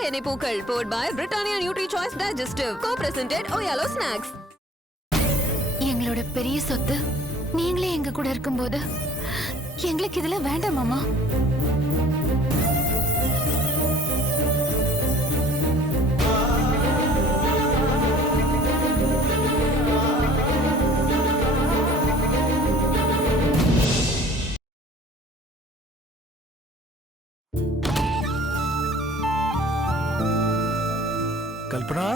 மசாலா எண்ணெய் பூக்கள் powered by Britannia Nutri Choice Digestive, co-presented Oyalo Snacks. எங்களோட பெரிய சொத்து நீங்களே எங்க கூட இருக்கும்போது எங்களுக்கு இதெல்லாம் வேண்டாம் மாமா. கல்பனா,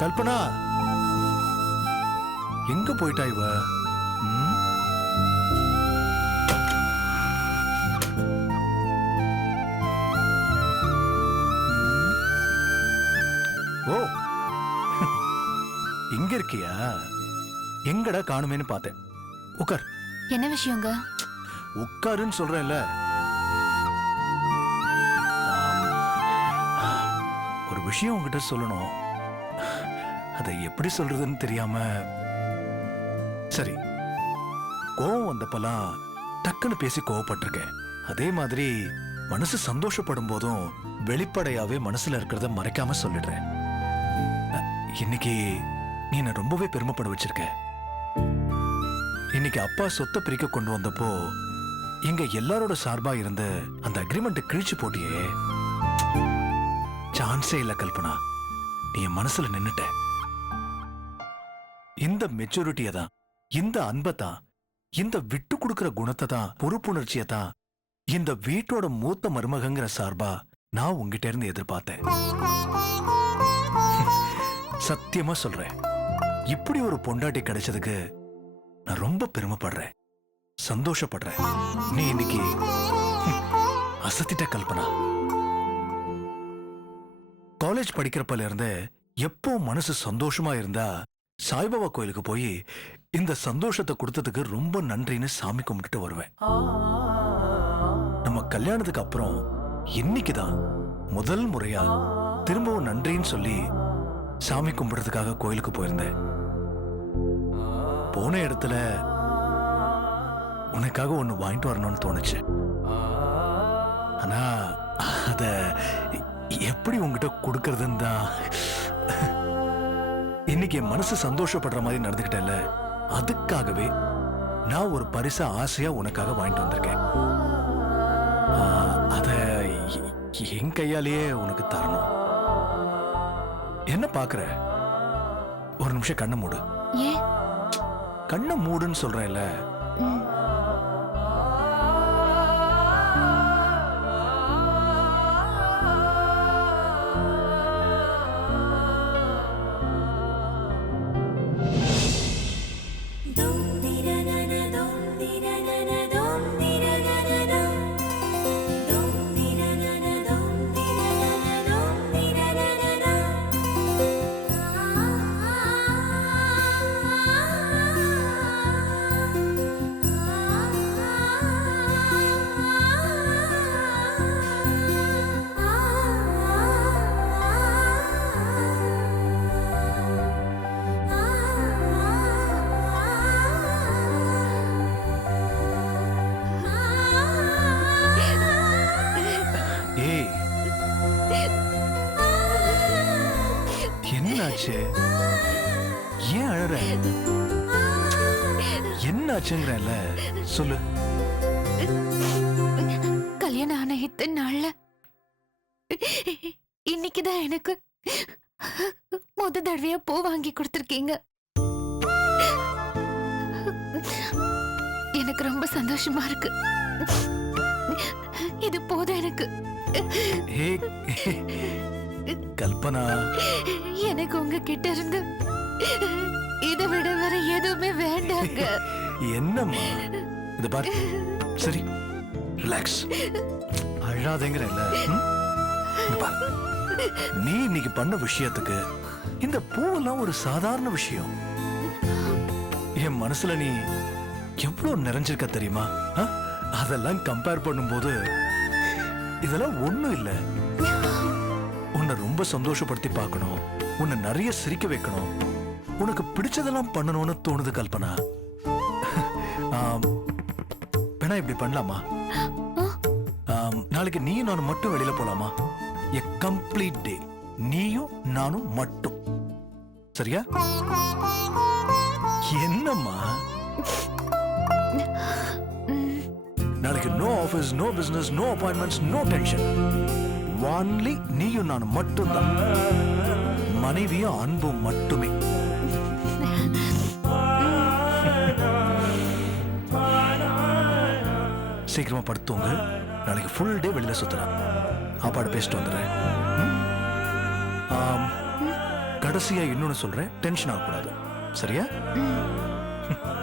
கல்பனா, எங்க போயிட்டா இவ? ஓ, இங்க இருக்கியா? எங்கடா காணுமேன்னு பார்த்தேன். உட்கார். என்ன விஷயங்க? உட்காருன்னு சொல்றேன்ல. விஷயம் உங்ககிட்ட சொல்லணும். அதை எப்படி சொல்றதுன்னு தெரியாம. சரி, கோவம் வந்தப்பெல்லாம் டக்குன்னு பேசி கோவப்பட்டிருக்கேன். அதே மாதிரி மனசு சந்தோஷப்படும் போதும் வெளிப்படையாவே மனசுல இருக்கிறத மறைக்காம சொல்லிடுறேன். இன்னைக்கு நீ என்ன ரொம்பவே பெருமைப்பட வச்சிருக்க. இன்னைக்கு அப்பா சொத்தை பிரிக்க கொண்டு வந்தப்போ எங்க எல்லாரோட சார்பா இருந்த அந்த அக்ரிமெண்ட் கிழிச்சு போட்டியே. சான்ஸே இல்ல கல்பனா, நீ என் மனசுல நின்னுட்ட. இந்த மெச்சூரிட்டியை தான், இந்த அன்பை தான், இந்த விட்டு கொடுக்கிற குணத்தை தான், பொறுப்புணர்ச்சியை தான் இந்த வீட்டோட மூத்த மருமகங்கிற சார்பா நான் உங்ககிட்ட இருந்து எதிர்பார்த்தேன். சத்தியமா சொல்றேன், இப்படி ஒரு பொண்டாட்டி கிடைச்சதுக்கு நான் ரொம்ப பெருமைப்படுறேன், சந்தோஷப்படுறேன். நீ இன்னைக்கு அசத்திட்ட கல்பனா. காலேஜ் படிக்கிறப்பல இருந்து எப்போ மனசு சந்தோஷமா இருந்தா சாய்பாபா கோயிலுக்கு போய் இந்த சந்தோஷத்தை கொடுத்ததுக்கு ரொம்ப நன்றின்னு சாமி கும்பிட்டுட்டு வருவேன். நம்ம கல்யாணத்துக்கு அப்புறம் இன்னைக்குதான் முதல் முறையா திரும்பவும் நன்றின்னு சொல்லி சாமி கும்பிடுறதுக்காக கோயிலுக்கு போயிருந்தேன். போன இடத்துல உனக்காக ஒண்ணு வாங்கிட்டு வரணும்னு தோணுச்சு. ஆனா அத எப்படி உங்ககிட்ட கொடுக்கறதுன்னு தான். இன்னைக்கு என் மனசு சந்தோஷப்படுற மாதிரி நடந்துக்கிட்டேன்ல, அதுக்காகவே நான் ஒரு பரிசா ஆசையா உனக்காக வாங்கிட்டு வந்திருக்கேன். அத என் கையாலேயே உனக்கு தரணும். என்ன பாக்குற? ஒரு நிமிஷம் கண்ணை மூடு. கண்ணை மூடுன்னு சொல்றேன்ல. ஏன் அழற? என்னாச்சுங்கறல சொல்லு. கல்யாணம் ஆன இத்தனை நாள்ல இன்னைக்குதான் எனக்கு முத தடவையா பூ வாங்கி கொடுத்திருக்கீங்க. எனக்கு ரொம்ப சந்தோஷமா இருக்கு. இது போதும் எனக்கு. கல்பனா, எனக்கு உங்க கிட்ட இருந்து இதை விட வேற எதுவுமே வேண்டாங்க. என்னம்மா இது பாரு. சரி, ரிலாக்ஸ், அழாதேங்கறல்ல. நீ இன்னைக்கு பண்ண விஷயத்துக்கு இந்த பூவெல்லாம் ஒரு சாதாரண விஷயம். என் மனசுல நீ எவ்வளவு நிறைஞ்சிருக்க தெரியுமா? அதெல்லாம் கம்பேர் பண்ணும்போது இதெல்லாம் ஒண்ணும் இல்ல. உன்னை ரொம்ப சந்தோஷப்படுத்தி பார்க்கணும், உன்னை நிறைய சிரிக்க வைக்கணும், உனக்கு பிடிச்சதெல்லாம் பண்ணணும்னு தோணுது கல்பனா. வேணா இப்படி பண்ணலாமா? நாளைக்கு நீயும் நானும் மட்டும் வெளியில போலாமா? எ கம்ப்ளீட் டே, நீயும் நானும் மட்டும். சரியா? என்னம்மா நாளைக்கு no office, no business, no appointments, no tension. Only நீயும் நானும் மட்டும்தான். மனைவியும் அன்பும் மட்டுமே. சீக்கிரமா படுத்துங்க. நாளைக்கு ஃபுல் டே வெளியில சுத்தலாம். அப்பாடு பேசிட்டு வந்துடுறேன். கடைசியா இன்னொன்னு சொல்றேன், டென்ஷன் ஆகக்கூடாது. சரியா?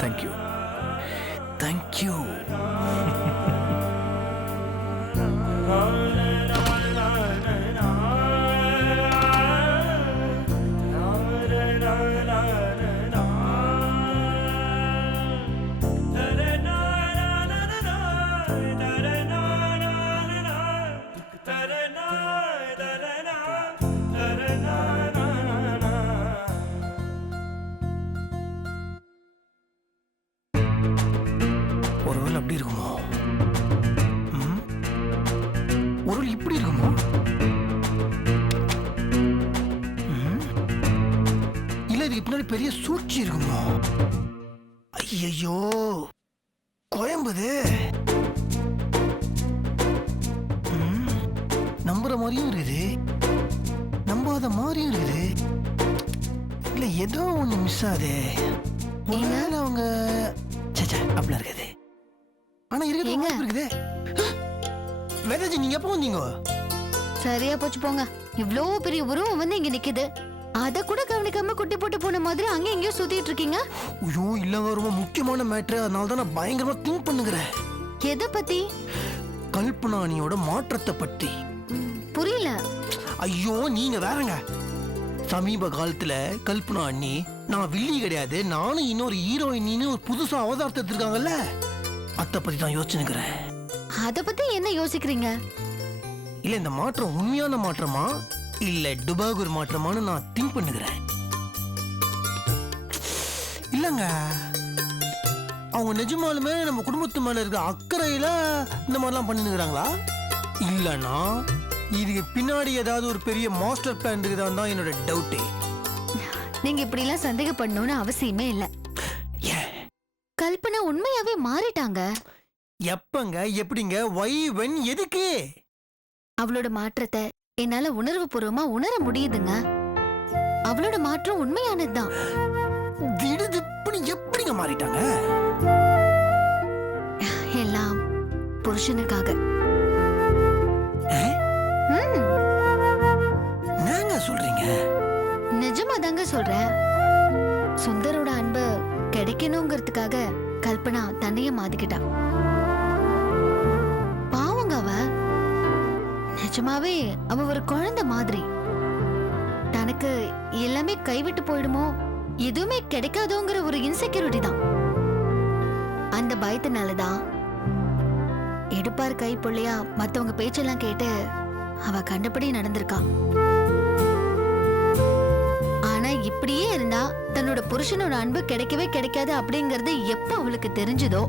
தேங்க்யூ. தேங்க்யூ. ஒருவேளை அப்படி இருக்குமோ? ஒருவேளை இப்படி இருக்குமோ? இல்ல இதுக்கு பின்னாடி பெரிய சூழ்ச்சி இருக்குமோ? ஐயோ கோயம்புது. நம்புற மாதிரியும் இருக்குது, நம்பாத மாதிரியும் இருக்குது. இல்ல ஏதோ ஒண்ணு மிஸ் ஆகுது. ஒருவேளை அவங்க அப்படிலாம் இருக்குது. ஆனா இருக்குது. வேதாஜி நீங்க எப்போ வந்தீங்க? சரியா போச்சு போங்க. இவ்ளோ பெரிய உருவம் வந்து இங்க நிக்குது, அத கூட கவனிக்காம குட்டி போட்டு போன மாதிரி அங்க எங்கேயோ சுத்திட்டு இருக்கீங்க. ஐயோ இல்லங்க, ரொம்ப முக்கியமான மேட்டர். அதனால தான் நான் பயங்கரமா திங்க் பண்ணுகிறேன். எதை பத்தி? கல்பனா அண்ணியோட மாற்றத்தை பத்தி. புரியல. ஐயோ நீங்க வேறங்க. சமீப காலத்துல கல்பனா அண்ணி நான் வில்லி கிடையாது, நானும் இன்னொரு ஹீரோயின்னு ஒரு புதுசா அவதாரத்தை எடுத்திருக்காங்கல்ல, அத பத்தி தான் யோசிச்சுக்கிறேன். அத பத்தி என்ன யோசிக்கிறீங்க? இல்ல இந்த மாற்றம் உண்மையான மாற்றமா இல்ல டுபாகூர் மாற்றமானு நான் திங்க் பண்ணுகிறேன். இல்லங்க அவங்க நிஜமாலுமே நம்ம குடும்பத்து மேல இருக்க அக்கறையில இந்த மாதிரிலாம் பண்ணிருக்கிறாங்களா, இல்லனா இதுக்கு பின்னாடி ஏதாவது ஒரு பெரிய மாஸ்டர் பிளான் இருக்குதான் தான் என்னோட டவுட்டே. நீங்க இப்படி எல்லாம் சந்தேகப்படணும்னு அவசியமே இல்ல. கல்பனா உண்மையாவே மாறிட்டாங்க. எப்பங்க, எப்படிங்க, வை, வென், எதுக்கு? அவளோட மாற்றத்தை என்னால உணர்வு பூர்வமா உணர முடியுதுங்க. அவளோட மாற்றம் உண்மையானதுதான். திடுதிப்புன்னு எப்படிங்க மாறிட்டாங்க? எல்லாம் புருஷனுக்காக. என்னங்க சொல்றீங்க? நிஜமா தாங்க சொல்றேன். சுந்தரோட அன்பு கிடைக்கணுங்கிறதுக்காக கல்பனா தன்னைய மாத்திக்கிட்டா. பாவங்க அவ. நிஜமாவே அவ ஒரு குழந்தை மாதிரி. தனக்கு எல்லாமே கைவிட்டு போயிடுமோ, எதுவுமே கிடைக்காதோங்கிற ஒரு இன்செக்யூரிட்டி தான். அந்த பயத்தினாலதான் எடுப்பார் கை பொள்ளையா மத்தவங்க பேச்செல்லாம் கேட்டு அவ கண்டபடி நடந்திருக்கா. ஆனா இப்படியே இருந்தா தன்னோட புருஷனோட அன்பு கிடைக்கவே கிடைக்காது அப்படிங்கறது எப்ப அவளுக்கு தெரிஞ்சதோ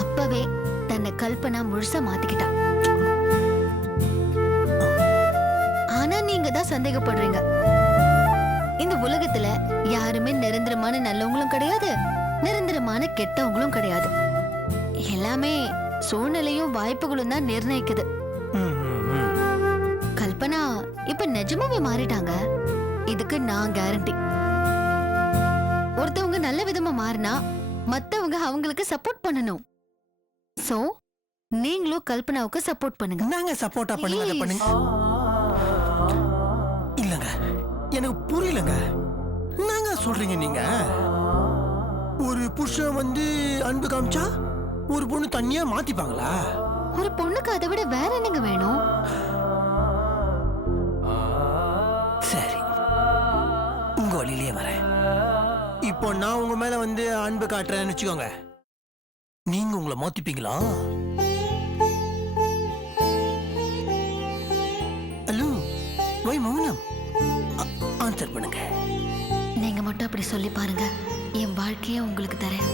அப்பவே தன்னை கல்பனா முழுசா மாத்திக்கிட்டா. ஆனா நீங்க தான் சந்தேகப்படுறீங்க. இந்த உலகத்துல யாருமே நிரந்தரமான நல்லவங்களும் கிடையாது, நிரந்தரமான கெட்டவங்களும் கிடையாது. எல்லாமே சூழ்நிலையும் வாய்ப்புகளும் தான் நிர்ணயிக்குது. கல்பனா இப்ப நிஜமாவே மாறிட்டாங்க. இதுக்கு நான் கேரண்டி. ஒருத்தவங்க நல்ல விதமா மாறினா மத்தவங்க அவங்களுக்கு சப்போர்ட் பண்ணணும். சோ நீங்களும் கல்பனாவுக்கு சப்போர்ட் பண்ணுங்க. நாங்க சப்போர்ட்டா பண்ணுங்க, அத பண்ணுங்க. இல்லங்க எனக்கு புரியலங்க. என்னங்க சொல்றீங்க நீங்க? ஒரு புருஷன் வந்து அன்பு காமிச்சா ஒரு பொண்ணு தனியா மாத்திப்பாங்களா? ஒரு பொண்ணுக்கு அதை விட வேற என்னங்க வேணும்? சரி உங்க வழியிலேயே வரேன். இப்போ நான் உங்க மேல வந்து அன்பு காட்டுறேன்னு வச்சுக்கோங்க, நீங்க உங்களை மாத்திப்பீங்களா? ஹலோ, வை மௌனம்? ஆன்சர் பண்ணுங்க. நீங்க மட்டும் அப்படி சொல்லி பாருங்க, என் வாழ்க்கைய உங்களுக்கு தரேன்.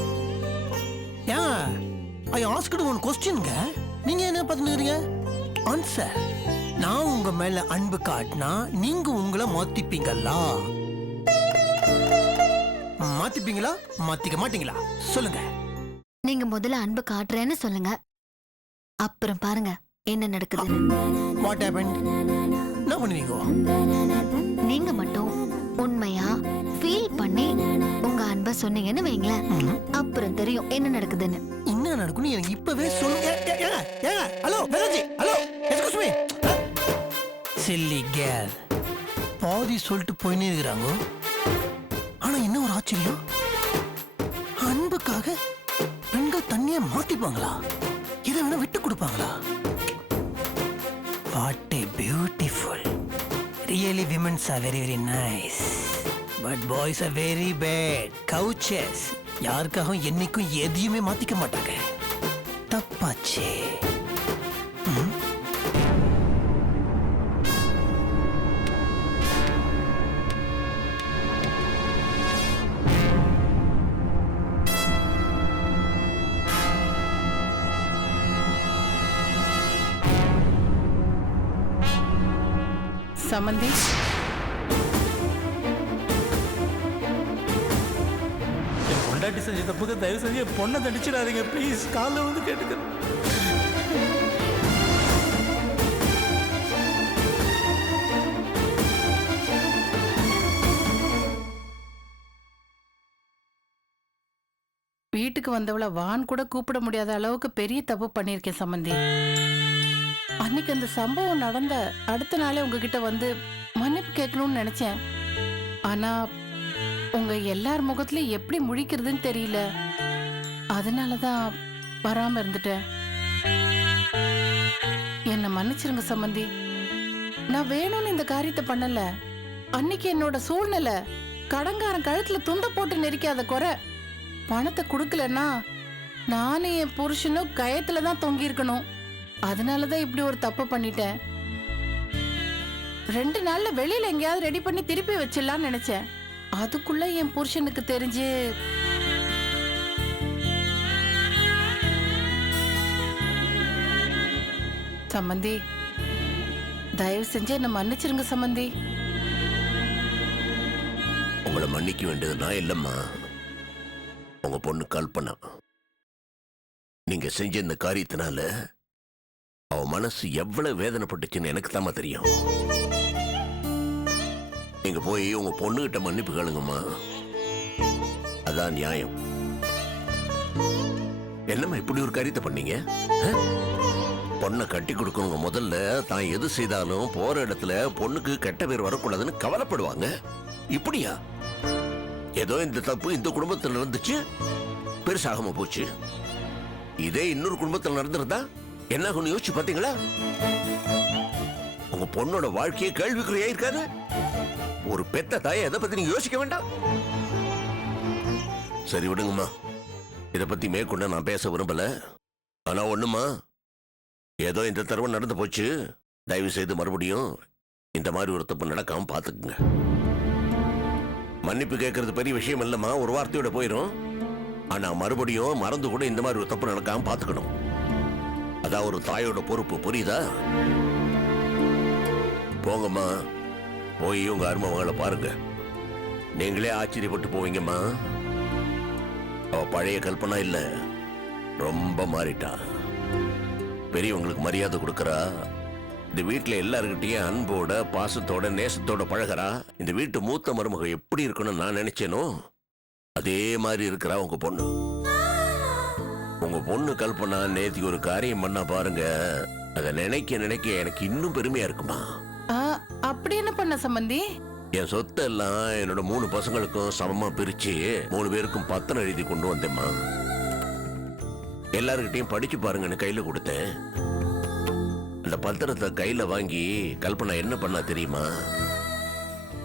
ஐ ஆஸ்க்டு ஒன் क्वेश्चनங்க. நீங்க என்ன பார்த்துக்கிறீங்க? ஆன்சர். நான் உங்க மேல அன்பு காட்டினா நீங்க உங்களை மாத்திப்பீங்களா? மாத்திப்பீங்களா மாத்திக்க மாட்டீங்களா சொல்லுங்க. நீங்க முதல்ல அன்பு காட்டுறேன்னு சொல்லுங்க, அப்புறம் பாருங்க என்ன நடக்குது. What happen? என்ன பண்ணுவீங்க? நீங்க மட்டும் உண்மையா ஃபீல் பண்ணி உங்க அன்பை சொன்னீங்கன்னு வைங்களேன், அப்புறம் தெரியும் என்ன நடக்குதுன்னு. என்ன நடக்கும்னு எனக்கு இப்பவே சொல்லுங்க. ஹலோ பெராஜி, ஹலோ எக்ஸ்கியூஸ் மீ. சில்லி கேர் பாதி சொல்லிட்டு போயினே இருக்கிறாங்க. ஆனா என்ன ஒரு ஆச்சரியம், அன்புக்காக பெண்கள் தண்ணியை மாத்திப்பாங்களா? இதை வேணா விட்டு கொடுப்பாங்களா? What a beautiful. Really womens are very very nice, but boys are very bad. கவுச்சஸ். யாருக்காகவும் என்னைக்கும் எதையுமே மாத்திக்க மாட்டாங்க. தப்பாச்சே. சமந்தி, என் பொண்டாட்டி செஞ்ச தப்புக்கு தயவு செஞ்சு என் பொண்ணை தண்டிச்சிடாதீங்க ப்ளீஸ், காலில் வந்து கேட்டுக்கிறேன். வீட்டுக்கு வந்தவள வான் கூட கூப்பிட முடியாத அளவுக்கு பெரிய தப்பு பண்ணிருக்கேன் சம்பந்தி. அன்னைக்கு அந்த சம்பவம் நடந்த அடுத்த நாளே உங்ககிட்ட வந்து மன்னிப்பு கேட்கணும்னு நினைச்சேன். ஆனா உங்க எல்லார் முகத்திலயும் எப்படி முழிக்கிறதுன்னு தெரியல, அதனாலதான் வராம இருந்துட்டேன். என்ன மன்னிச்சிருங்க சம்பந்தி. நான் வேணும்னு இந்த காரியத்தை பண்ணல. அன்னைக்கு என்னோட சூழ்நிலை, கடங்காரன் கழுத்துல துண்ட போட்டு நெரிக்காத குறை. பணத்தை கொடுக்கலன்னா நானும் என் புருஷனும் கயத்துல தான் தொங்கி இருக்கணும். அதனாலதான் இப்படி ஒரு தப்பு பண்ணிட்டேன். 2 நாள்ல வெளியில எங்கேயாவது ரெடி பண்ணி திருப்பி வச்சிடலாம்னு நினைச்சேன். அதுக்குள்ள என் புருஷனுக்கு தெரிஞ்சு சம்பந்தி, தயவு செஞ்சு என்ன மன்னிச்சிருங்க சம்பந்தி. உங்களை மன்னிக்க வேண்டியது நான் இல்லம்மா, உங்க பொண்ணு கல்பனா. நீங்க செஞ்ச இந்த காரியத்தினால அவ மனசு எவ்வளவு வேதனைப்பட்டுச்சுன்னு எனக்கு தாமா தெரியும். நீங்க போய் உங்க பொண்ணுகிட்ட மன்னிப்பு கேளுங்கம்மா, அதான் நியாயம். என்னம்மா இப்படி ஒரு காரியத்தை பண்ணீங்க? பொண்ணை கட்டி கொடுக்கணுங்க முதல்ல தான் எது செய்தாலும் போற இடத்துல பொண்ணுக்கு கெட்ட பேர் வரக்கூடாதுன்னு கவலைப்படுவாங்க. இப்படியா? ஏதோ இந்த தப்பு இந்த குடும்பத்தில் நடந்துச்சு, பெருசாகாம போச்சு. இதே இன்னொரு குடும்பத்தில் நடந்திருந்தா என்ன யோசிச்சு பாத்தீங்களா? உங்க பொண்ணோட வாழ்க்கையை கேள்விக்குறியா இருக்காது. ஒரு பெத்த தாயை எதை பத்தி நீங்க யோசிக்க வேண்டாம். சரி விடுங்கம்மா, இதை பத்தி மேற்கொண்டு நான் பேச விரும்பல. ஆனா ஒண்ணுமா, ஏதோ இந்த தடவை நடந்து போச்சு. தயவு செய்து மறுபடியும் இந்த மாதிரி ஒரு தப்பு நடக்காம பாத்துக்குங்க. மன்னிப்பு கேட்கறது பெரிய விஷயம் இல்லம்மா, ஒரு வார்த்தையோட போயிடும். ஆனா மறுபடியும் மறந்து கூட இந்த மாதிரி ஒரு தப்பு நடக்காம பாத்துக்கணும். அதான் ஒரு தாயோட பொறுப்பு, புரியுதா? போங்கம்மா, போய் உங்க அருமகளை பாருங்க. நீங்களே ஆச்சரியப்பட்டு போவீங்கம்மா. அவ பழைய கல்பனா இல்ல, ரொம்ப மாறிட்டா. பெரியவங்களுக்கு மரியாதை கொடுக்கறா. இந்த வீட்டுல எல்லாருக்கிட்டையும் அன்போட பாசத்தோட நேசத்தோட பழகிறா. இந்த வீட்டு மூத்த மருமக எப்படி இருக்கணும்னு நான் நினைச்சேனோ அதே மாதிரி இருக்கிறா உங்க பொண்ணு. உங்க பொண்ணு கல்பனா நேத்திக்கு ஒரு காரியம் பண்ணா பாருங்க, அதை நினைக்க நினைக்க எனக்கு இன்னும் பெருமையா இருக்குமா. அப்படி என்ன பண்ண சம்பந்தி? என் சொத்து எல்லாம் என்னோட 3 பசங்களுக்கும் சமமா பிரிச்சு 3 பேருக்கும் பத்திரம் எழுதி கொண்டு வந்தேம்மா. எல்லாருக்கிட்டையும் படிச்சு பாருங்கன்னு கையில கொடுத்தேன். அந்த பத்திரத்தை கையில வாங்கி கல்பனா என்ன பண்ணா தெரியுமா?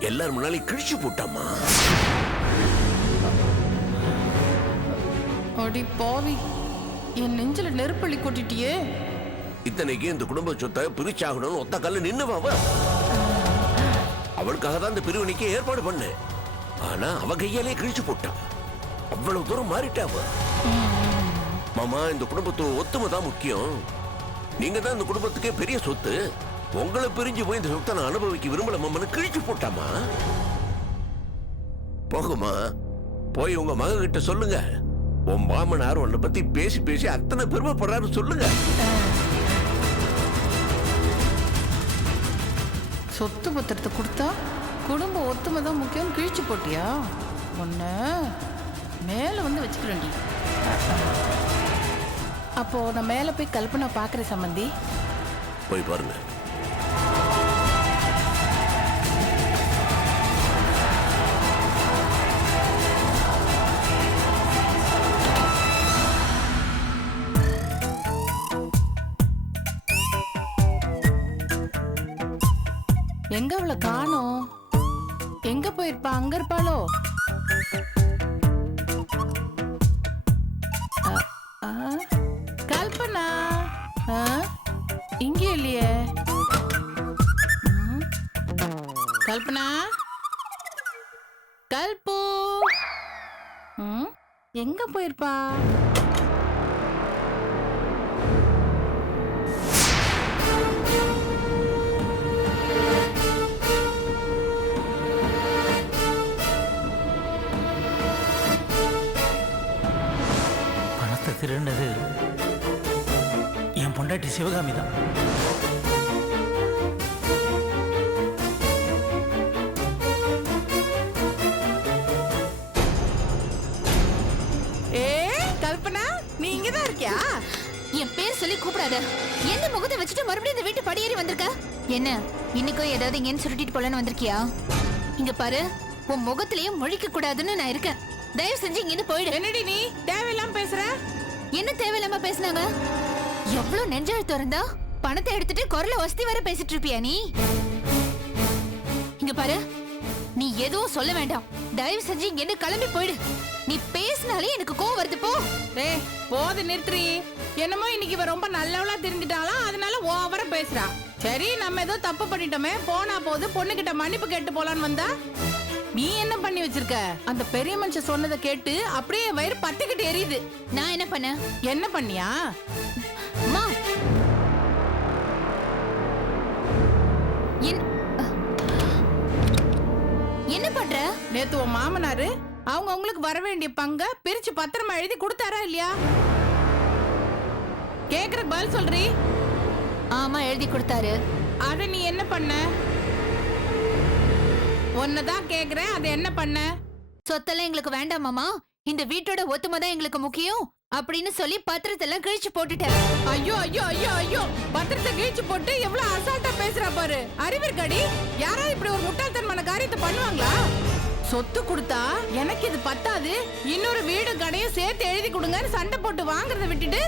எல்லாரும் முன்னாலே கிழிச்சு போட்டாமா. அடி பாவி, என் நெஞ்சில நெருப்பள்ளி கொட்டிட்டியே. இத்தனைக்கு இந்த குடும்ப சொத்தை பிரிச்சாகணும்னு ஒத்த கல்ல நின்னுவாவ. அவளுக்காக தான் இந்த பிரிவினைக்கு ஏற்பாடு பண்ணு. ஆனா அவ கையாலே கிழிச்சு போட்டா. அவ்வளவு தூரம் மாறிட்டாவ. மாமா, இந்த குடும்பத்தோட ஒத்துமை தான் முக்கியம். நீங்க தான் இந்த குடும்பத்துக்கே பெரிய சொத்து. உங்களை பிரிஞ்சு போய் இந்த சொத்தை நான் அனுபவிக்க விரும்பல மாமன்னு கிழிச்சு போட்டாமா. போகுமா, போய் உங்க மக கிட்ட சொல்லுங்க, உன் மாமனார் உன்னை பத்தி பேசி பேசி அத்தனை பெருமைப்படுறாரு சொல்லுங்க. சொத்து பத்திரத்தை கொடுத்தா குடும்ப ஒத்துமை தான் முக்கியம் கிழிச்சு போட்டியா? ஒன்ன மேல வந்து வச்சுக்கிறேன்டி. அப்போ நான் மேல போய் கல்பனை பாக்குறேன் சம்பந்தி. போய் பாருங்க. எங்க அவளை காணோம்? எங்க போயிருப்பா? அங்க இருப்பாளோ? கல்பனா இங்கே இல்லையே. கல்பனா, கல்பு எங்க போயிருப்பா? பணத்தை திருடினது என் பொண்டாட்டி சிவகாமி தான். கல்பனா, நீ இங்கதான் இருக்கியா? என் பேர் சொல்லி கூப்பிடாத. எந்த முகத்தை வச்சுட்டு மறுபடியும் இந்த வீட்டு படியேறி வந்திருக்க? என்ன இன்னைக்கும் ஏதாவது இங்கன்னு சுருட்டிட்டு போலன்னு வந்திருக்கியா? இங்க பாரு, உன் முகத்திலயும் முழிக்க கூடாதுன்னு நான் இருக்கேன். தயவு செஞ்சு இங்க இருந்து போயிடு. என்னடி நீ தேவையில்லாம பேசுற? என்ன தேவையில்லாம பேசுனாங்க? எவ்வளவு நெஞ்செழுத்து இருந்தா பணத்தை எடுத்துட்டு குரல வசதி வர பேசிட்டு இருப்பியா நீ? இங்க பாரு, நீ எதுவும் சொல்ல வேண்டாம். தயவு செஞ்சு இங்க இருந்து கிளம்பி போயிடு. நீ பேசினாலே எனக்கு கோவம் வருது. போ. ஏய், போது நிறுத்துறீ. என்னமோ இன்னைக்கு இவ ரொம்ப நல்லவளா தெரிஞ்சிட்டாலாம், அதனால ஓவரா பேசுறா. சரி, நம்ம ஏதோ தப்பு பண்ணிட்டோமே, போனா போது பொண்ணுகிட்ட மன்னிப்பு கேட்டு போலான்னு வந்தா நீ என்ன பண்ணி வச்சிருக்க? அந்த பெரிய மனுஷன் சொன்னதை கேட்டு அப்படியே வயிறு பத்திக்கிட்டு எரியுது. நான் என்ன பண்ண? என்ன பண்ணியா? அம்மா, என்ன பண்ற? நேத்து உன் மாமனாரு அவங்க உங்களுக்கு வர வேண்டிய பங்க பிரிச்சு பத்திரமா எழுதி கொடுத்தாரா இல்லையா? கேக்குறதுக்கு பதில் சொல்றீ. ஆமா, எழுதி கொடுத்தாரு. அத நீ என்ன பண்ண? ஒன்னதான் கேக்குறேன், அது என்ன பண்ண? சொத்தெல்லாம் எங்களுக்கு வேண்டாம் மாமா, இந்த வீட்டோட ஒத்துமை தான் எங்களுக்கு முக்கியம் அப்படின்னு சொல்லி பத்திரத்தெல்லாம் கிழிச்சு போட்டுட்டேன். ஐயோ ஐயோ ஐயோ ஐயோ, பத்திரத்தை கிழிச்சு போட்டு எவ்வளவு அசால்ட்டா பேசுறா பாரு. அறிவிற்கடி, யாராவது இப்படி ஒரு முட்டாள்தனமான காரியத்தை பண்ணுவாங்களா? சொத்து கொடுத்தா எனக்கு இது பத்தாது, இன்னொரு வீடு கடையும் சேர்த்து எழுதி கொடுங்கன்னு சண்டை போட்டு வாங்குறத விட்டுட்டு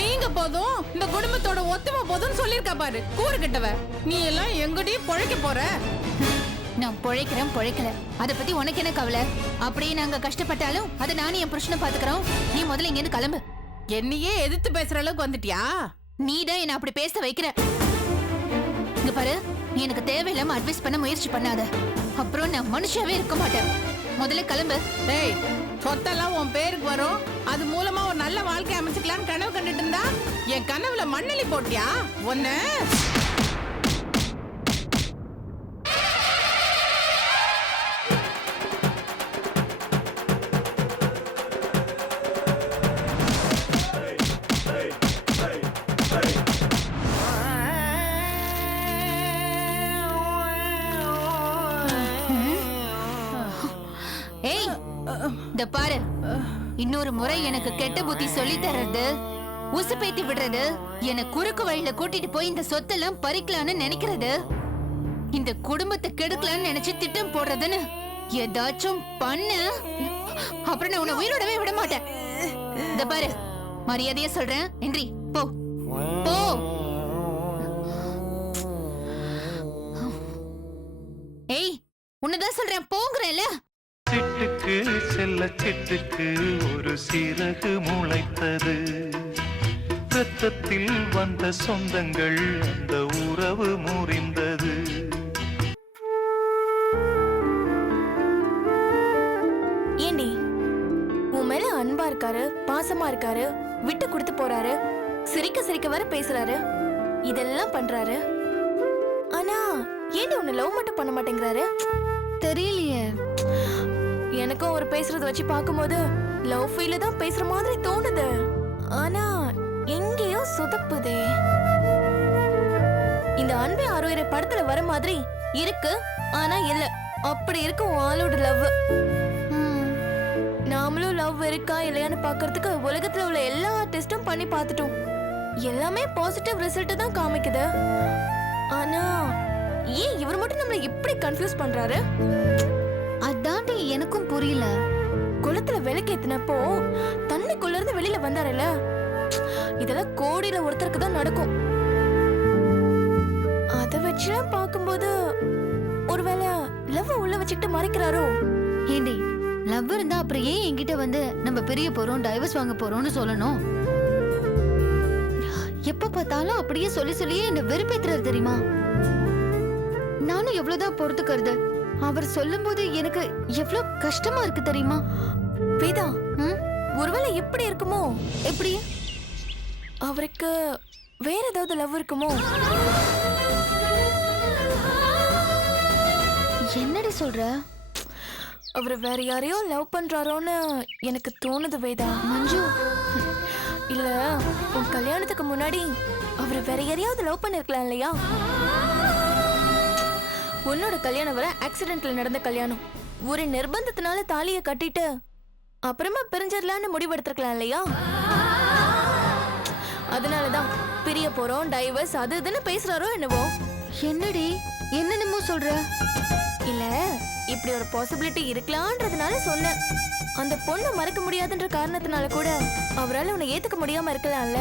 நீங்க போதும் இந்த குடும்பத்தோட ஒத்துமை போதும்னு சொல்லிருக்கா பாரு கூறு கிட்டவ. நீ எல்லாம் எங்கடி பொழைக்க போற? நான் பொழைக்கிறேன் பொழைக்கல, அத பத்தி உனக்கு என்ன கவலை? அப்படியே நாங்க கஷ்டப்பட்டாலும் அதை நானும் என் புருஷனை பாத்துக்கிறோம். நீ முதல்ல இங்க இருந்து கிளம்பு. என்னையே எதிர்த்து பேசுற அளவுக்கு வந்துட்டியா? நீ தான் என்ன அப்படி பேச வைக்கிற. இங்க பாரு, நீ எனக்கு தேவையில்லாம அட்வைஸ் பண்ண முயற்சி பண்ணாத, அப்புறம் நான் மனுஷாவே இருக்க மாட்டேன். முதல்ல கிளம்பு. டேய், சொத்தெல்லாம் உன் பேருக்கு வரும், அது மூலமா ஒரு நல்ல வாழ்க்கை அமைச்சுக்கலாம்னு கனவு கண்டுட்டு இருந்தா என் கனவுல மண்ணெளி போட்டியா? ஒன்னு இந்த பாரு, இன்னொரு முறை எனக்கு கெட்ட புத்தி சொல்லி தர்றது, உசுப்பேத்தி விடுறது, என்ன குறுக்கு வழியில கூட்டிட்டு போய் இந்த சொத்தெல்லாம் பறிக்கலான்னு நினைக்கிறது, இந்த குடும்பத்தை கெடுக்கலான்னு நினைச்சு திட்டம் போடுறதுன்னு ஏதாச்சும் பண்ணு, அப்புறம் நான் உன்னை உயிரோடவே விட மாட்டேன். இந்த பாரு, மரியாதையா சொல்றேன், என்றி போ போ. ஏய், உன்னதான் சொல்றேன், போங்கறேல. சிட்டுக்கு செல்ல சிட்டுக்கு ஒரு சிறகு முளைத்தது, ரத்தத்தில் வந்த சொந்தங்கள் அந்த உறவு முறிந்தது. ஏண்டி, உன் மேல அன்பா இருக்காரு, பாசமா இருக்காரு, விட்டு கொடுத்து போறாரு, சிரிக்க சிரிக்க வர பேசுறாரு. இதெல்லாம் பண்றாரு? ஆனா ஏன் உன்னை லவ் மட்டும் பண்ண மாட்டேங்கிறாரு? தெரியலையே. எனக்கும் அவர் பேசுறத வச்சு பார்க்கும்போது லவ் ஃபீல்ல தான் பேசுற மாதிரி தோணுது. ஆனா எங்கேயோ சொதப்புதே. இந்த அன்பே ஆரோக்கிய படத்துல வர மாதிரி இருக்கு, ஆனா இல்ல. அப்படி இருக்கு உன் ஆளோட லவ். நாமளும் லவ் இருக்கா இல்லையான்னு பாக்குறதுக்கு உலகத்துல உள்ள எல்லா டெஸ்டும் பண்ணி பார்த்துட்டோம். எல்லாமே பாசிட்டிவ் ரிசல்ட் தான் காமிக்குது. ஆனா ஏன் இவர் மட்டும் நம்மள இப்படி கன்ஃபியூஸ் பண்றாரு? அதாண்டி எனக்கும் புரியல. குளத்துல விளக்கேத்தினப்போ தண்ணிக்குள்ள இருந்து வெளியில வந்தாருல்ல, இதெல்லாம் கோடியில ஒருத்தருக்கு தான் நடக்கும். அதை வச்சுலாம் பார்க்கும்போது ஒருவேளை லவ் உள்ள வச்சுக்கிட்டு மறைக்கிறாரோ? ஏண்டி, லவ் இருந்தா அப்புறம் ஏன் என்கிட்ட வந்து நம்ம பிரிய போறோம், டைவர்ஸ் வாங்க போறோம்னு சொல்லணும்? எப்ப பார்த்தாலும் அப்படியே சொல்லி சொல்லியே என்ன வெறுப்பேத்துறாரு தெரியுமா? நானும் எவ்வளவுதான் பொறுத்துக்கிறது. அவர் சொல்லும் போது எனக்கு எவ்வளவு கஷ்டமா இருக்கு தெரியுமா? வேதா, ஒருவேளை இப்படி இருக்குமோ? எப்படி? அவருக்கு வேற ஏதாவது லவ் இருக்குமோ? என்னடி சொல்ற? அவர் வேற யாரையோ லவ் பண்றாரோன்னு எனக்கு தோணுது வேதா. மஞ்சு, இல்ல உன் கல்யாணத்துக்கு முன்னாடி அவர் வேற யாரையாவது லவ் பண்ணிருக்கலாம் இல்லையா? உன்னோட கல்யாணம் வர ஆக்சிடென்ட்ல நடந்த கல்யாணம். ஒரு நிர்பந்தத்தினால தாலியை கட்டிட்டு அப்புறமா பிரிஞ்சிடலான்னு முடிவெடுத்திருக்கலாம் இல்லையா? அதனாலதான் பிரிய போறோம், டைவர்ஸ் அது இதுன்னு பேசுறாரோ என்னவோ. என்னடி என்னென்னமோ சொல்ற? இல்ல, இப்படி ஒரு பாசிபிலிட்டி இருக்கலாம்ன்றதுனால சொன்னேன். அந்த பொண்ணு மறக்க முடியாதுன்ற காரணத்தினால கூட அவரால் உன்னை ஏத்துக்க முடியாம இருக்கலாம்ல.